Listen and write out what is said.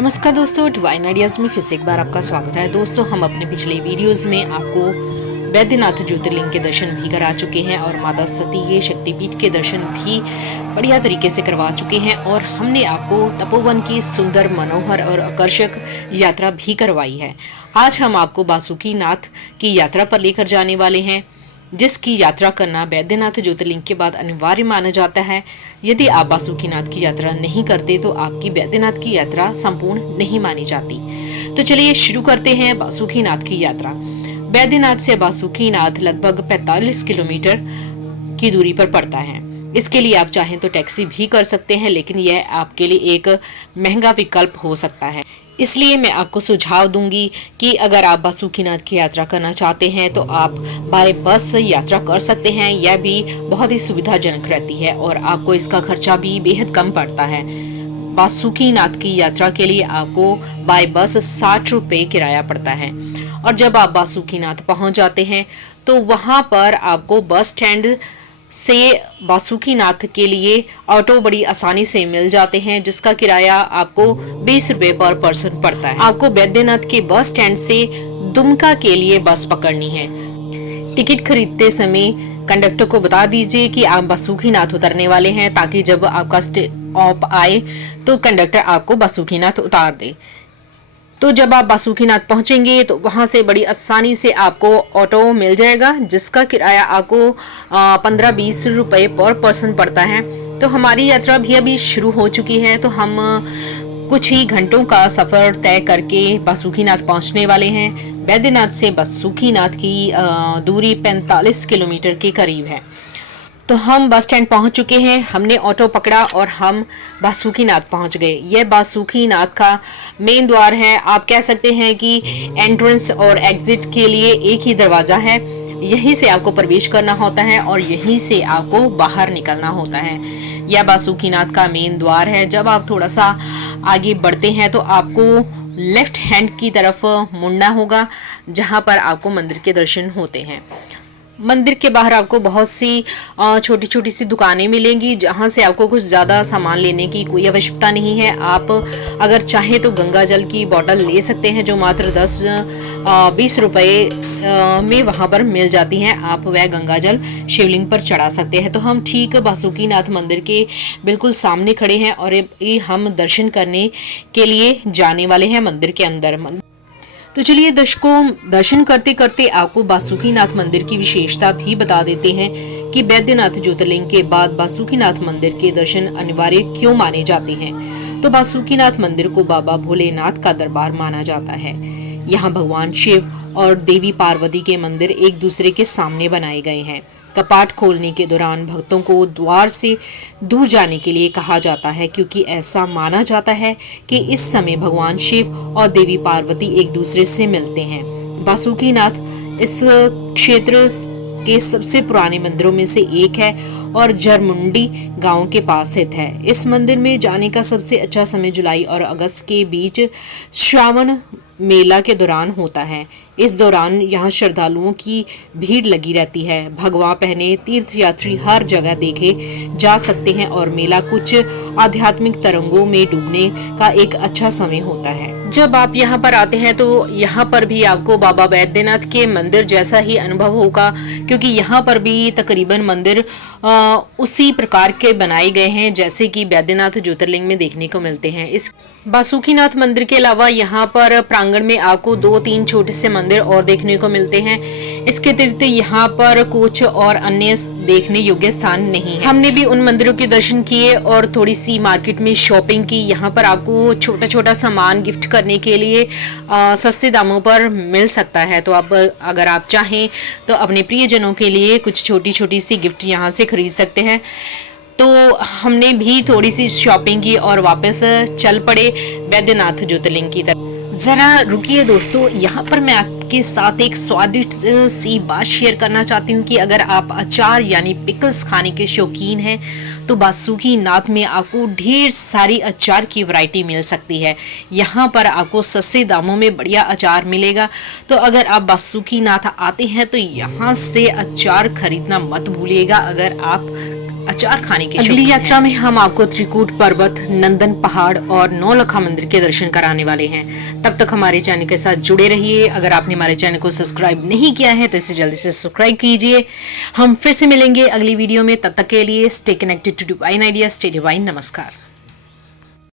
नमस्कार दोस्तों, divine ideas में फिर से एक बार आपका स्वागत है। दोस्तों, हम अपने पिछले वीडियोस में आपको वैद्यनाथ ज्योतिर्लिंग के दर्शन भी करा चुके हैं और माता सती के शक्तिपीठ के दर्शन भी बढ़िया तरीके से करवा चुके हैं और हमने आपको तपोवन की सुंदर, मनोहर और आकर्षक यात्रा भी करवाई है। आज हम आपको बासुकीनाथ की यात्रा पर लेकर जाने वाले हैं, जिसकी यात्रा करना वैद्यनाथ ज्योतिर्लिंग के बाद अनिवार्य माना जाता है। यदि आप बासुकीनाथ की यात्रा नहीं करते तो आपकी वैद्यनाथ की यात्रा संपूर्ण नहीं मानी जाती। तो चलिए शुरू करते हैं बासुकीनाथ की यात्रा। वैद्यनाथ से बासुकीनाथ लगभग 45 किलोमीटर की दूरी पर पड़ता है। इसके लिए आप चाहें तो टैक्सी भी कर सकते हैं, लेकिन यह आपके लिए एक महंगा विकल्प हो सकता है। इसलिए मैं आपको सुझाव दूंगी कि अगर आप बासुकीनाथ की यात्रा करना चाहते हैं तो आप बाय बस यात्रा कर सकते हैं। यह भी बहुत ही सुविधाजनक रहती है और आपको इसका खर्चा भी बेहद कम पड़ता है। बासुकीनाथ की यात्रा के लिए आपको बाय बस 60 रुपये किराया पड़ता है और जब आप बासुकीनाथ पहुंच जाते हैं तो वहां पर आपको बस स्टैंड से बासुकीनाथ के लिए ऑटो बड़ी आसानी से मिल जाते हैं, जिसका किराया आपको 20 रुपये पर पर्सन पड़ता है। आपको वैद्यनाथ के बस स्टैंड से दुमका के लिए बस पकड़नी है। टिकट खरीदते समय कंडक्टर को बता दीजिए कि आप बासुकीनाथ उतरने वाले हैं, ताकि जब आपका स्टॉप आए तो कंडक्टर आपको बासुकीनाथ उतार दे। तो जब आप बासुकीनाथ पहुंचेंगे तो वहां से बड़ी आसानी से आपको ऑटो मिल जाएगा, जिसका किराया आपको 15-20 रुपये पर पर्सन पड़ता है। तो हमारी यात्रा भी अभी शुरू हो चुकी है, तो हम कुछ ही घंटों का सफर तय करके बासुकीनाथ पहुंचने वाले हैं। वैद्यनाथ से बासुकीनाथ की दूरी 45 किलोमीटर के करीब है। तो हम बस स्टैंड पहुंच चुके हैं, हमने ऑटो पकड़ा और हम बासुकीनाथ पहुंच गए। यह बासुकीनाथ का मेन द्वार है। आप कह सकते हैं कि एंट्रेंस और एग्जिट के लिए एक ही दरवाजा है। यहीं से आपको प्रवेश करना होता है और यहीं से आपको बाहर निकलना होता है। यह बासुकीनाथ का मेन द्वार है। जब आप थोड़ा सा आगे बढ़ते हैं तो आपको लेफ्ट हैंड की तरफ मुड़ना होगा, जहां पर आपको मंदिर के दर्शन होते हैं। मंदिर के बाहर आपको बहुत सी छोटी छोटी सी दुकानें मिलेंगी, जहां से आपको कुछ ज़्यादा सामान लेने की कोई आवश्यकता नहीं है। आप अगर चाहें तो गंगा जल की बोतल ले सकते हैं, जो मात्र 10-20 रुपये में वहां पर मिल जाती हैं। आप वह गंगा जल शिवलिंग पर चढ़ा सकते हैं। तो हम ठीक बासुकीनाथ मंदिर के बिल्कुल सामने खड़े हैं और ये हम दर्शन करने के लिए जाने वाले हैं मंदिर के अंदर। तो चलिए दर्शकों, दर्शन करते करते आपको बासुकीनाथ मंदिर की विशेषता भी बता देते हैं कि वैद्यनाथ ज्योतिर्लिंग के बाद बासुकीनाथ मंदिर के दर्शन अनिवार्य क्यों माने जाते हैं। तो बासुकीनाथ मंदिर को बाबा भोलेनाथ का दरबार माना जाता है। यहाँ भगवान शिव और देवी पार्वती के मंदिर एक दूसरे के सामने बनाए गए हैं। कपाट खोलने के दौरान भक्तों को द्वार से दूर जाने के लिए कहा जाता है, क्योंकि ऐसा माना जाता है कि इस समय भगवान शिव और देवी पार्वती एक दूसरे से मिलते हैं। बासुकीनाथ इस क्षेत्र के सबसे पुराने मंदिरों में से एक है और जरमुंडी गांव के पास स्थित है। इस मंदिर में जाने का सबसे अच्छा समय जुलाई और अगस्त के बीच श्रावण मेला के दौरान होता है। इस दौरान यहाँ श्रद्धालुओं की भीड़ लगी रहती है। भगवा पहने तीर्थयात्री हर जगह देखे जा सकते हैं और मेला कुछ आध्यात्मिक तरंगों में डूबने का एक अच्छा समय होता है। जब आप यहाँ पर आते हैं तो यहाँ पर भी आपको बाबा वैद्यनाथ के मंदिर जैसा ही अनुभव होगा, क्योंकि यहाँ पर भी तकरीबन मंदिर उसी प्रकार के बनाए गए हैं जैसे कि वैद्यनाथ ज्योतिर्लिंग में देखने को मिलते हैं। इस बासुकीनाथ मंदिर के अलावा यहाँ पर प्रांगण में आपको 2-3 छोटे से मंदिर और देखने को मिलते हैं। इसके अतिरिक्त यहाँ पर कुछ और अन्य देखने योग्य स्थान नहीं है। हमने भी उन मंदिरों के दर्शन किए और थोड़ी सी मार्केट में शॉपिंग की। यहाँ पर आपको छोटा छोटा सामान गिफ्ट करने के लिए सस्ते दामों पर मिल सकता है। तो आप अगर आप चाहें तो अपने प्रियजनों के लिए कुछ छोटी छोटी सी गिफ्ट यहाँ से खरीद सकते हैं। तो हमने भी थोड़ी सी शॉपिंग की और वापस चल पड़े वैद्यनाथ ज्योतिर्लिंग की तरफ। जरा रुकिए दोस्तों, यहाँ पर मैं आपके साथ एक स्वादिष्ट सी बात शेयर करना चाहती हूँ कि अगर आप अचार यानी पिकल्स खाने के शौकीन हैं तो बासुकीनाथ में आपको ढेर सारी अचार की वैरायटी मिल सकती है। यहाँ पर आपको सस्ते दामों में बढ़िया अचार मिलेगा। तो अगर आप बासुकीनाथ आते हैं तो यहाँ से अचार खरीदना मत भूलिएगा। अगर आप अचार खाने के अगली यात्रा में हम आपको त्रिकूट पर्वत, नंदन पहाड़ और नौलखा मंदिर के दर्शन कराने वाले हैं। तब तक हमारे चैनल के साथ जुड़े रहिए। अगर आपने हमारे चैनल को सब्सक्राइब नहीं किया है तो इसे जल्दी से सब्सक्राइब कीजिए। हम फिर से मिलेंगे अगली वीडियो में। तब तक के लिए stay connected to divine idea, stay divine. नमस्कार।